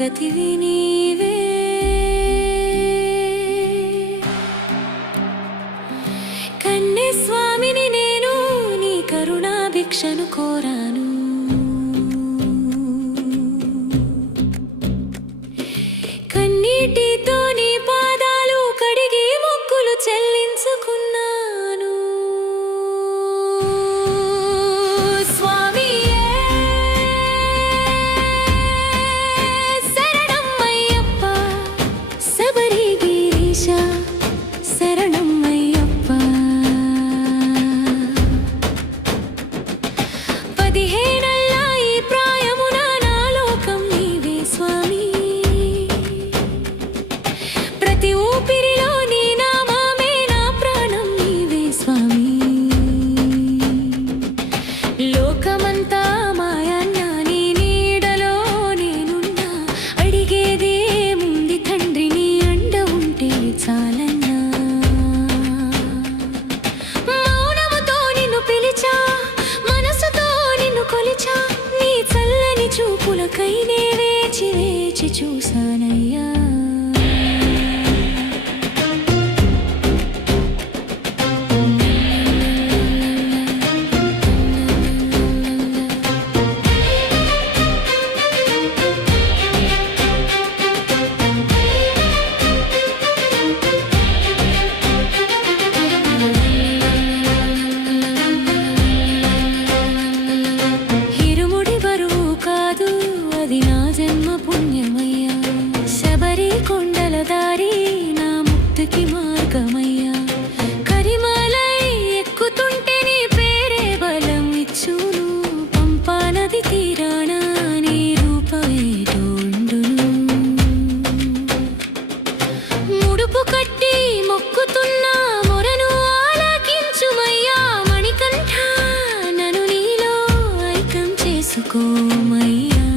గతివి నీవే. కన్నే స్వామిని నేను నీ కరుణాభిక్షను కోరాను. కన్నీటితో నీ పాదాలు కడిగి మొక్కులు చెల్లించుకున్నాను. స్వామియే శరణమయ్యప్ప, శబరి గిరీశ శరణమయ్యప్ప. 15 ఏళ్ల ఈ ప్రాయమున నా లోకం నీవే స్వామి. ప్రతి ఊపిరిలో నీ నామమే నా ప్రాణం నీవే స్వామి. లోకమంతా మాయన్న నీ నీడలో నేనున్నా. అడిగేదేముంది తండ్రి నీ అండ ఉంటే చాలన్నా. మౌనముతో నిన్ను పిలిచా, మనసుతో నిన్ను కొలిచా. నీ చల్లని చూపులకై నే వేచి వేచి చూసానయ్యా. ఇరుముడి బరువు కాదు, అది నా జన్మ పుణ్యమయ్యా. శబరి కొండల దారి నా ముక్తికి మార్గమయ్యా. కరిమలై ఎక్కుతుంటే నీ పేరే బలం ఇచ్చును. పంపా నది తీరాన నీ రూపమేటో ఉండును. ముడుపు కట్టి మొక్కుతున్నా మొరను ఆలకించుమయ్యా. మణికంఠ నన్ను నీలో ఐక్యం చేసుకోమయ్యా.